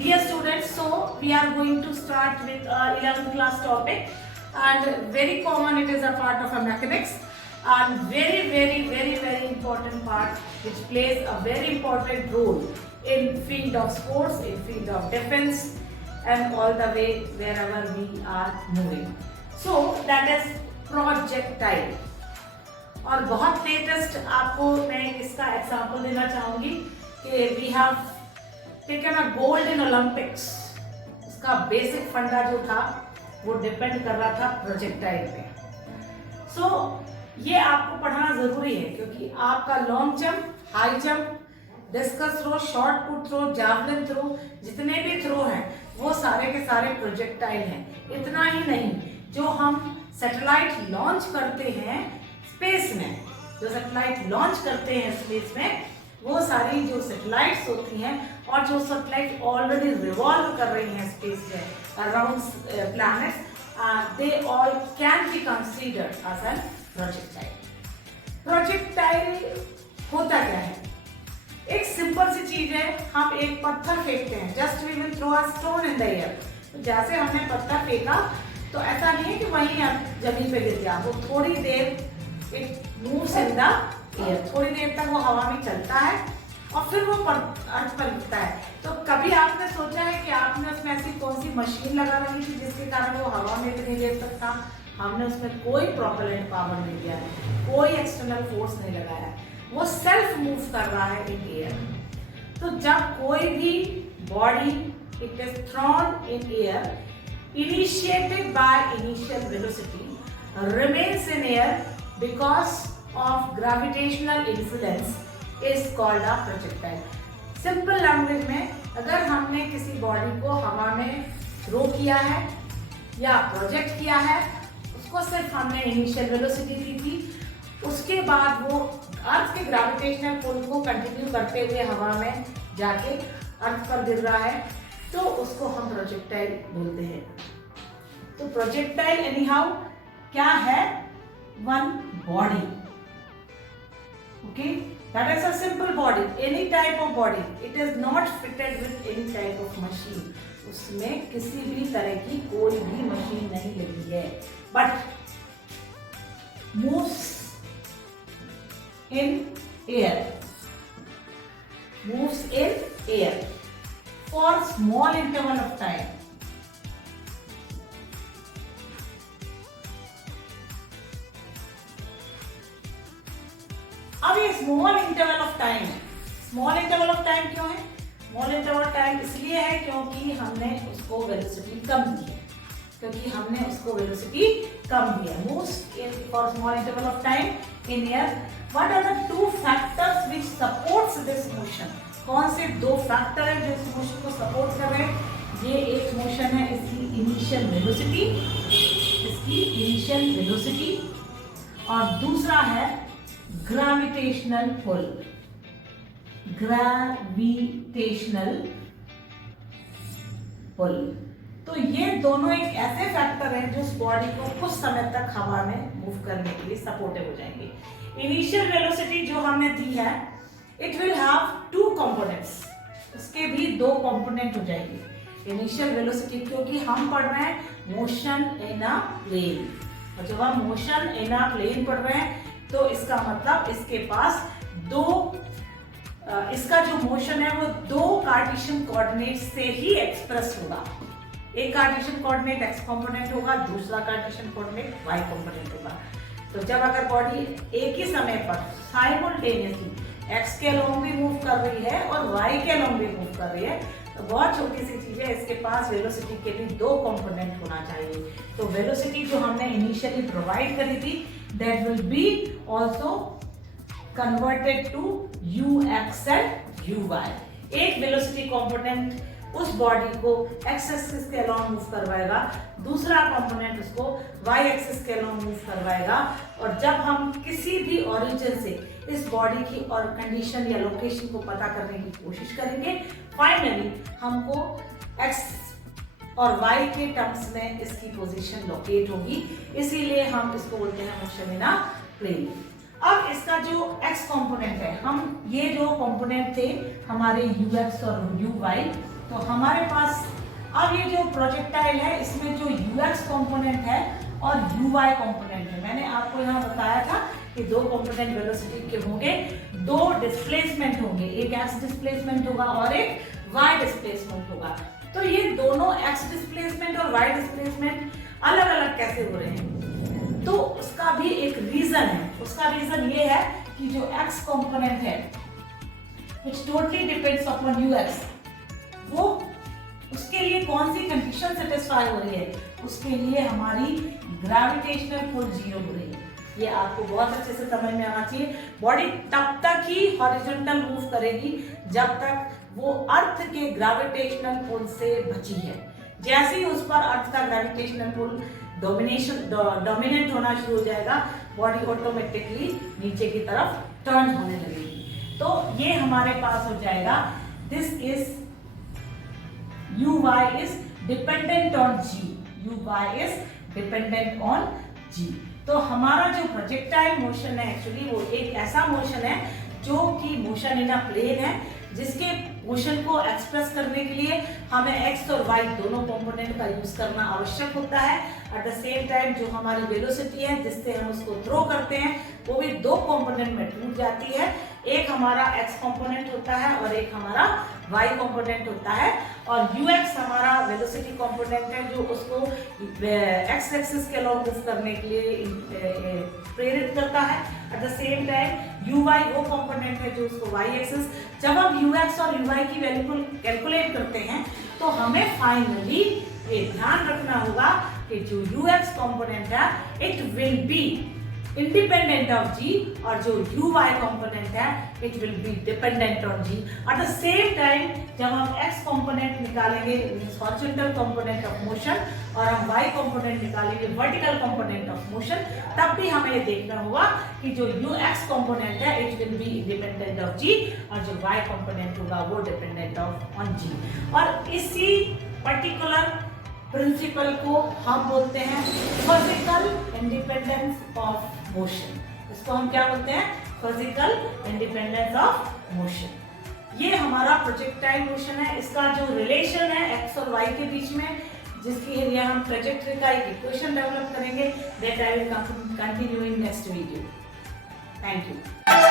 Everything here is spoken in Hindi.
Dear students, so we are going to start with 11th class topic, and very common, it is a part of a mechanics, and very important part which plays a very important role in field of sports, in field of defense, and all the way wherever we are moving. So that is projectile. और बहुत लेटेस्ट आपको मैं इसका एग्जांपल देना चाहूंगी कि we have taken a gold in Olympics. उसका बेसिक फंडा जो था वो डिपेंड कर रहा था प्रोजेक्टाइल पे. सो ये आपको पढ़ना जरूरी है क्योंकि आपका long jump, high jump, discus throw, shot put throw, javelin throw, जितने भी थ्रो हैं वो सारे के सारे प्रोजेक्टाइल हैं. इतना ही नहीं, जो हम सैटेलाइट लॉन्च करते हैं स्पेस में, जो सैटेलाइट लॉन्च करते हैं स्पेस में, वो सारी जो सैटेलाइट्स होती हैं और जो सैटेलाइट ऑलरेडी रिवॉल्व कर रही हैं स्पेस में around planets, they all can be considered as an projectile. Projectile होता क्या है? एक सिंपल सी चीज है, हम एक पत्थर फेंकते हैं, just we will throw a stone in the air. जैसे हमने पत्थर फेंका तो ऐसा नहीं है कि वहीं जमीन पे गिर गया, वो थोड़ी there it moves in the air, थोड़ी देर तक वो हवा में चलता है और फिर वो अर्थ पर गिरता है. तो कभी आपने सोचा है कि आपने उसमें ऐसी कौन सी मशीन लगा रखी थी जिसके कारण वो हवा में इतनी देर तक था? हमने उसमें कोई प्रोपेलेंट पावर नहीं दिया है, कोई एक्सटर्नल फोर्स नहीं लगाया, वो सेल्फ मूव कर रहा है इन एयर. तो जब कोई भी body it is thrown in air initiated by initial velocity remains in air because of gravitational influence is called a projectile. Simple language में, अगर हमने किसी बॉडी को हवा में थ्रो किया है या प्रोजेक्ट किया है, उसको सिर्फ हमने इनिशियल वेलोसिटी दी थी, उसके बाद वो अर्थ के ग्रेविटेशनल पुल को कंटिन्यू करते हुए हवा में जाके अर्थ पर गिर रहा है, तो उसको हम प्रोजेक्टाइल बोलते हैं. तो प्रोजेक्टाइल एनीहाउ क्या है? One body. Okay, that is a simple body, any type of body. It is not fitted with any type of machine. उसमें किसी भी तरह की कोई भी मशीन नहीं लगी है, but moves in air. Moves in air for small interval of time. अब ये स्मॉल इंटरवल ऑफ टाइम है. स्मॉल इंटरवल ऑफ टाइम क्यों है? स्मॉल इंटरवल ऑफ टाइम इसलिए है क्योंकि हमने उसको वेलोसिटी कम दी है, क्योंकि हमने उसको वेलोसिटी कम दी है. Moves in for small interval of time in air. What are the two factors which supports this motion? कौन से दो फैक्टर हैं जो इस मोशन को सपोर्ट कर रहे हैं? ये एक मोशन है इसकी इनिशियल वेलोसिटी, और दूसरा है ग्रेविटेशनल पुल. Gravitational pull. तो ये दोनों एक ऐसे फैक्टर हैं जो उस बॉडी को कुछ समय तक हवा में मूव करने के लिए सपोर्टिव हो जाएंगे. इनिशियल वेलोसिटी जो हमने दी है, it will have two components. उसके भी दो कंपोनेंट हो जाएंगे. इनिशियल वेलोसिटी, क्योंकि हम पढ़ रहे हैं मोशन इन अ प्लेन, और जब हम मोशन इन अ प्लेन पढ़ रहे हैं तो इसका मतलब इसके पास दो, इसका जो मोशन है वो दो कार्टेशियन कोऑर्डिनेट से ही एक्सप्रेस होगा. एक कार्टेशियन कोऑर्डिनेट एक्स कंपोनेंट होगा, दूसरा कार्टेशियन कोऑर्डिनेट वाई कंपोनेंट होगा. तो जब अगर बॉडी एक ही समय पर साइमल्टेनियसली एक्स के अलोंग भी मूव कर रही है और वाई के अलोंग भी मूव कर रही है, तो बहुत छोटी सी चीज है, इसके पास वेलोसिटी के भी दो कंपोनेंट होना चाहिए. तो वेलोसिटी जो हमने इनिशियली प्रोवाइड करी थी, that will be also converted to ux and uy. एक वेलोसिटी कंपोनेंट उस बॉडी को एक्स एक्सिस के अलोंग मूव करवाएगा, दूसरा कंपोनेंट उसको वाई एक्सिस के अलोंग मूव करवाएगा. और जब हम किसी भी ओरिजिन से इस बॉडी की और कंडीशन या लोकेशन को पता करने की कोशिश करेंगे, फाइनली हमको एक्स और y के टर्म्स में इसकी पोजीशन लोकेट होगी. इसीलिए हम इसको बोलते हैं मोशन इन अ प्लेन. अब इसका जो x कंपोनेंट है, हम ये जो कंपोनेंट थे हमारे ux और uy, तो हमारे पास अब ये जो प्रोजेक्टाइल है इसमें जो ux कंपोनेंट है और uy कंपोनेंट है, मैंने आपको यहाँ बताया था कि दो कंपोनेंट वेलोसिटी के होंगे, दो डिस्प्लेसमेंट होंगे, एक x डिस्प्लेसमेंट होगा और एक y डिस्प्लेसमेंट होगा। तो ये दोनों x डिस्प्लेसमेंट और y डिस्प्लेसमेंट अलग अलग कैसे हो रहे हैं, तो उसका भी एक रीजन है। उसका रीजन ये है कि जो x कंपोनेंट है which totally depends upon ux, वो उसके लिए कौन सी कंडीशन सेटिस्फाई हो रही है, उसके लिए हमारी ग्रेविटेशनल पुल 0 हो रही है। ये आपको बहुत अच्छे से समझ में आना चाहिए। बॉडी तब तक ही हॉरिजॉन्टल मूव करेगी जब तक वो अर्थ के ग्रेविटेशनल पुल से बची है। जैसे ही उस पर अर्थ का ग्रेविटेशनल पुल डोमिनेट होना शुरू हो जाएगा, बॉडी ऑटोमेटिकली नीचे की तरफ टर्न होने लगेगी। तो ये हमारे पास हो जाएगा, this is uy is dependent on g, uy is dependent on g। तो हमारा जो प्रोजेक्टाइल मोशन है एक्चुअली वो एक ऐसा मोशन है जो कि मोशन इन अ प्लेन है, जिसके मोशन को एक्सप्रेस करने के लिए हमें x और y दोनों कंपोनेंट का यूज करना आवश्यक होता है। एट द सेम टाइम जो हमारी वेलोसिटी है जिससे हम उसको थ्रो करते हैं वो भी दो कंपोनेंट में टूट जाती है, एक हमारा x कंपोनेंट होता है और एक हमारा y कंपोनेंट होता है। और ux हमारा वेलोसिटी कंपोनेंट है जो उसको x एक्सिस के अलॉन्ग मूव करने के लिए प्रेरित करता है। At the same time uy वो कंपोनेंट है जो उसको y एक्सिस, जब हम ux और uy की वैल्यू कैलकुलेट करते हैं तो हमें फाइनली ये ध्यान रखना होगा कि जो ux कंपोनेंट है it will be independent of g और जो uy कंपोनेंट है it will be dependent on g। At the same time जब हम x कंपोनेंट निकालेंगे हॉरिजॉन्टल कंपोनेंट ऑफ मोशन और हम y कंपोनेंट निकालेंगे वर्टिकल कंपोनेंट ऑफ मोशन, तब भी हमें ये देखना होगा कि जो ux कंपोनेंट है it will be independent of g और जो y कंपोनेंट होगा वो डिपेंडेंट ऑन g। और इसी पर्टिकुलर प्रिंसिपल को हम बोलते हैं फिजिकल इंडिपेंडेंस ऑफ मोशन। इसको हम क्या बोलते हैं? Physical independence of motion. ये हमारा प्रोजेक्टाइल मोशन है। इसका जो रिलेशन है एक्स और वाई के बीच में, जिसके लिए हम ट्रेजेक्टरी का एक इक्वेशन डेवलप करेंगे, that I will continue in next video. Thank you.